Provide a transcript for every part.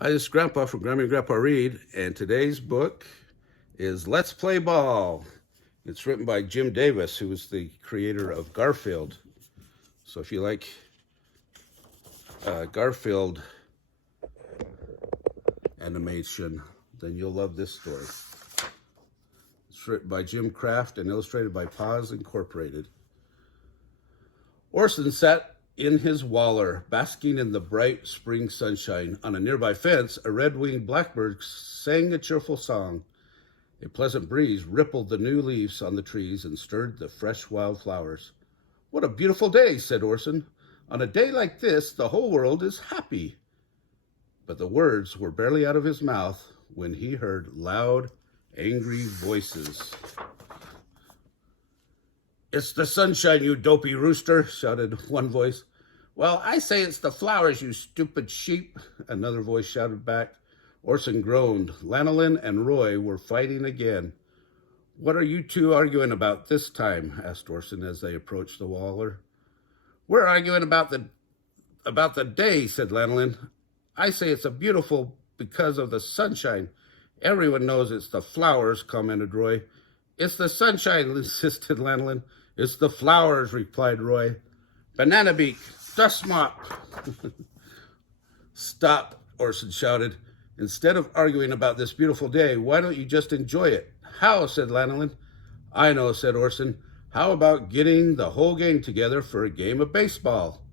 Hi, this is Grandpa from Grammy and Grandpa Read, and today's book is Let's Play Ball. It's written by Jim Davis, who was the creator of Garfield. So if you like Garfield animation, then you'll love this story. It's written by Jim Kraft and illustrated by Paws Incorporated. Orson sat in his waller, basking in the bright spring sunshine. On a nearby fence, a red-winged blackbird sang a cheerful song. A pleasant breeze rippled the new leaves on the trees and stirred the fresh wildflowers. "What a beautiful day," said Orson. "On a day like this, the whole world is happy." But the words were barely out of his mouth when he heard loud, angry voices. "It's the sunshine, you dopey rooster," shouted one voice. "Well, I say it's the flowers, you stupid sheep," another voice shouted back. Orson groaned. Lanolin and Roy were fighting again. "What are you two arguing about this time?" asked Orson as they approached the waller. "We're arguing about the day," said Lanolin. "I say it's a beautiful because of the sunshine." "Everyone knows it's the flowers," commented Roy. "It's the sunshine," insisted Lanolin. "It's the flowers," replied Roy. "Banana beak, dust mop." "Stop," Orson shouted. "Instead of arguing about this beautiful day, why don't you just enjoy it?" "How?" said Lanolin. "I know," said Orson. "How about getting the whole gang together for a game of baseball?"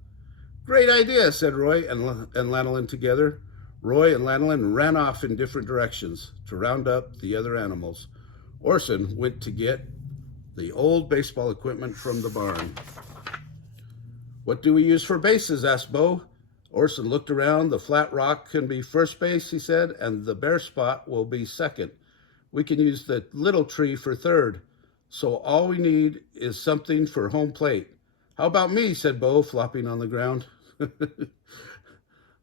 "Great idea," said Roy and Lanolin together. Roy and Lanolin ran off in different directions to round up the other animals. Orson went to get the old baseball equipment from the barn. "What do we use for bases?" asked Bo. Orson looked around. "The flat rock can be first base," he said, "and the bare spot will be second. We can use the little tree for third. So all we need is something for home plate." "How about me?" said Bo, flopping on the ground.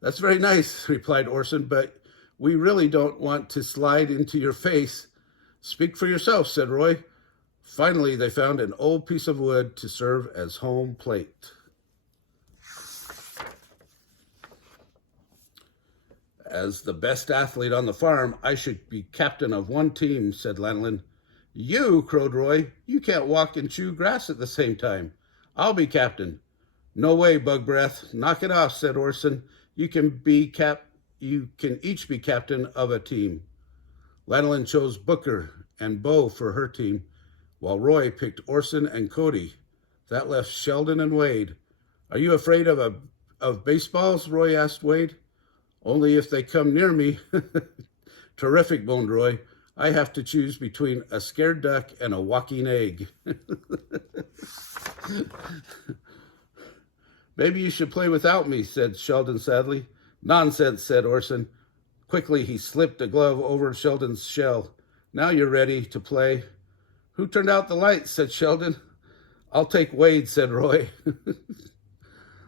"That's very nice," replied Orson, "but we really don't want to slide into your face." "Speak for yourself," said Roy. Finally, they found an old piece of wood to serve as home plate. "As the best athlete on the farm, I should be captain of one team," said Lanolin. "You?" crowed Roy. "You can't walk and chew grass at the same time." "I'll be captain." "No way, Bug Breath. Knock it off," said Orson. You can each be captain of a team." Lanolin chose Booker and Bo for her team, while Roy picked Orson and Cody. That left Sheldon and Wade. "Are you afraid of baseballs?" Roy asked Wade. "Only if they come near me." "Terrific," moaned Roy. "I have to choose between a scared duck and a walking egg." "Maybe you should play without me," said Sheldon sadly. "Nonsense," said Orson. Quickly, he slipped a glove over Sheldon's shell. "Now you're ready to play." "Who turned out the lights?" said Sheldon. "I'll take Wade," said Roy.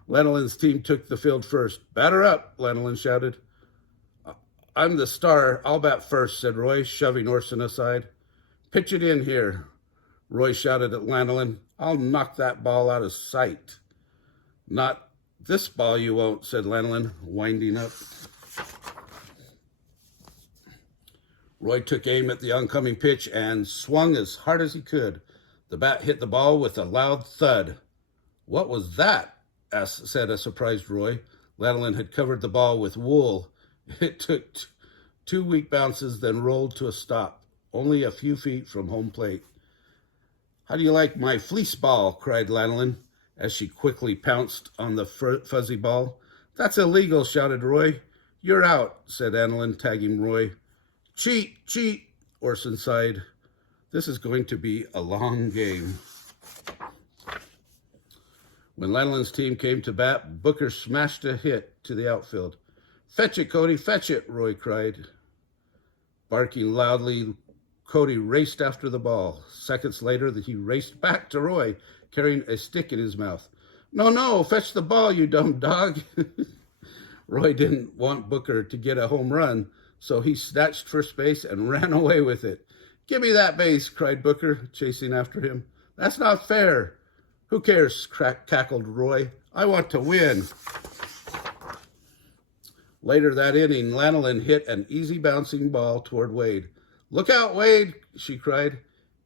Lanolin's team took the field first. "Batter up," Lanolin shouted. "I'm the star. I'll bat first," said Roy, shoving Orson aside. "Pitch it in here," Roy shouted at Lanolin. "I'll knock that ball out of sight." "Not this ball you won't," said Lanolin, winding up. Roy took aim at the oncoming pitch and swung as hard as he could. The bat hit the ball with a loud thud. "What was that?" said a surprised Roy. Lanolin had covered the ball with wool. It took two weak bounces, then rolled to a stop, only a few feet from home plate. "How do you like my fleece ball?" cried Lanolin, as she quickly pounced on the fuzzy ball. "That's illegal," shouted Roy. "You're out," said Lanolin, tagging Roy. "Cheat, cheat," Orson sighed. "This is going to be a long game." When Lanolin's team came to bat, Booker smashed a hit to the outfield. "Fetch it, Cody, fetch it," Roy cried. Barking loudly, Cody raced after the ball. Seconds later, he raced back to Roy, carrying a stick in his mouth. "No, no, fetch the ball, you dumb dog." Roy didn't want Booker to get a home run, so he snatched first base and ran away with it. "Give me that base," cried Booker, chasing after him. "That's not fair." "Who cares?" cackled Roy. "I want to win." Later that inning, Lanolin hit an easy bouncing ball toward Wade. "Look out, Wade," she cried.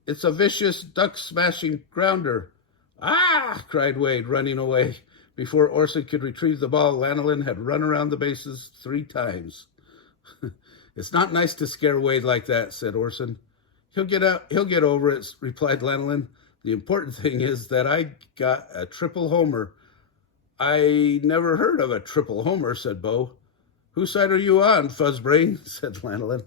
"It's a vicious duck-smashing grounder." "Ah!" cried Wade, running away. Before Orson could retrieve the ball, Lanolin had run around the bases 3 times. "It's not nice to scare Wade like that," said Orson. He'll get over it," replied Lanolin. "The important thing is that I got a triple homer." "I never heard of a triple homer," said Bo. "Whose side are you on, Fuzzbrain?" said Lanolin.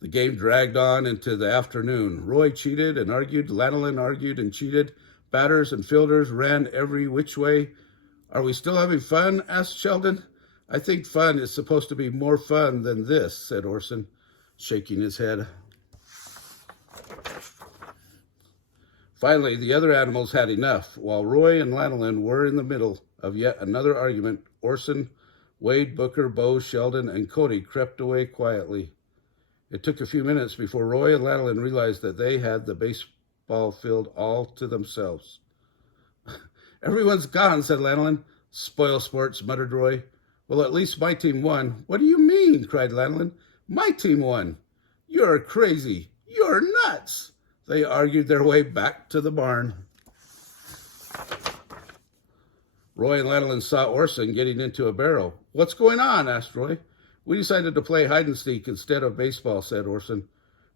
The game dragged on into the afternoon. Roy cheated and argued. Lanolin argued and cheated. Batters and fielders ran every which way. "Are we still having fun?" asked Sheldon. "I think fun is supposed to be more fun than this," said Orson, shaking his head. Finally, the other animals had enough. While Roy and Lanolin were in the middle of yet another argument, Orson, Wade, Booker, Bo, Sheldon, and Cody crept away quietly. It took a few minutes before Roy and Lanolin realized that they had the baseball field all to themselves. "Everyone's gone," said Lanolin. "Spoil sports," muttered Roy. "Well, at least my team won." "What do you mean?" cried Lanolin. "My team won." "You're crazy. You're nuts." They argued their way back to the barn. Roy and Lanolin saw Orson getting into a barrel. "What's going on?" asked Roy. "We decided to play hide-and-seek instead of baseball," said Orson.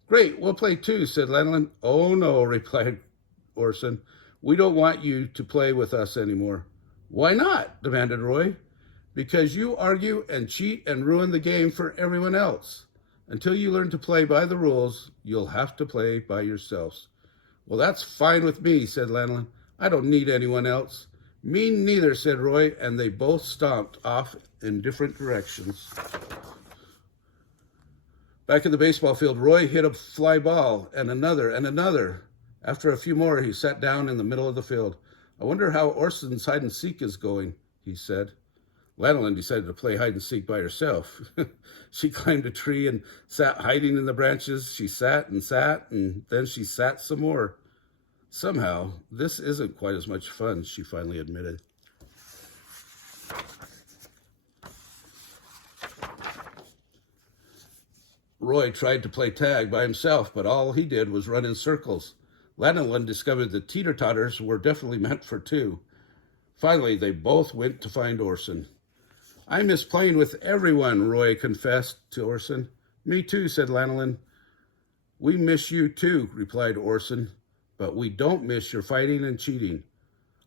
"Great, we'll play too," said Lanolin. "Oh, no," replied Orson. "We don't want you to play with us anymore." "Why not?" demanded Roy. "Because you argue and cheat and ruin the game for everyone else. Until you learn to play by the rules, you'll have to play by yourselves." "Well, that's fine with me," said Lanolin. "I don't need anyone else." "Me neither," said Roy, and they both stomped off in different directions. Back in the baseball field, Roy hit a fly ball, and another, and another. After a few more, he sat down in the middle of the field. "I wonder how Orson's hide-and-seek is going," he said. Lanolin decided to play hide-and-seek by herself. She climbed a tree and sat hiding in the branches. She sat, and then she sat some more. "Somehow, this isn't quite as much fun," she finally admitted. Roy tried to play tag by himself, but all he did was run in circles. Lanolin discovered that teeter-totters were definitely meant for two. Finally, they both went to find Orson. "I miss playing with everyone," Roy confessed to Orson. "Me too," said Lanolin. "We miss you too," replied Orson, "but we don't miss your fighting and cheating."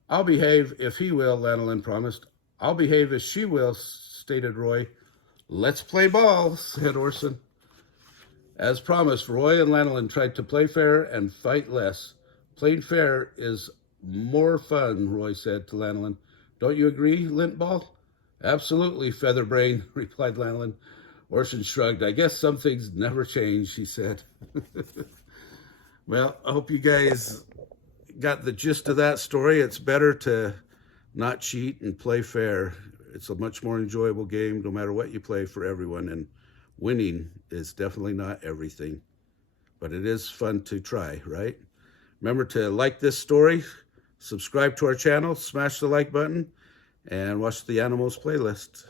"I'll behave if he will," Lanolin promised. "I'll behave if she will," stated Roy. "Let's play ball," said Orson. As promised, Roy and Lanolin tried to play fair and fight less. "Playing fair is more fun," Roy said to Lanolin. "Don't you agree, Lintball?" "Absolutely, Featherbrain," replied Lanolin. Orson shrugged. "I guess some things never change," he said. Well, I hope you guys got the gist of that story. It's better to not cheat and play fair. It's a much more enjoyable game no matter what you play for everyone, and winning is definitely not everything, but it is fun to try, right? Remember to like this story, subscribe to our channel, smash the like button, and watch the Animals playlist.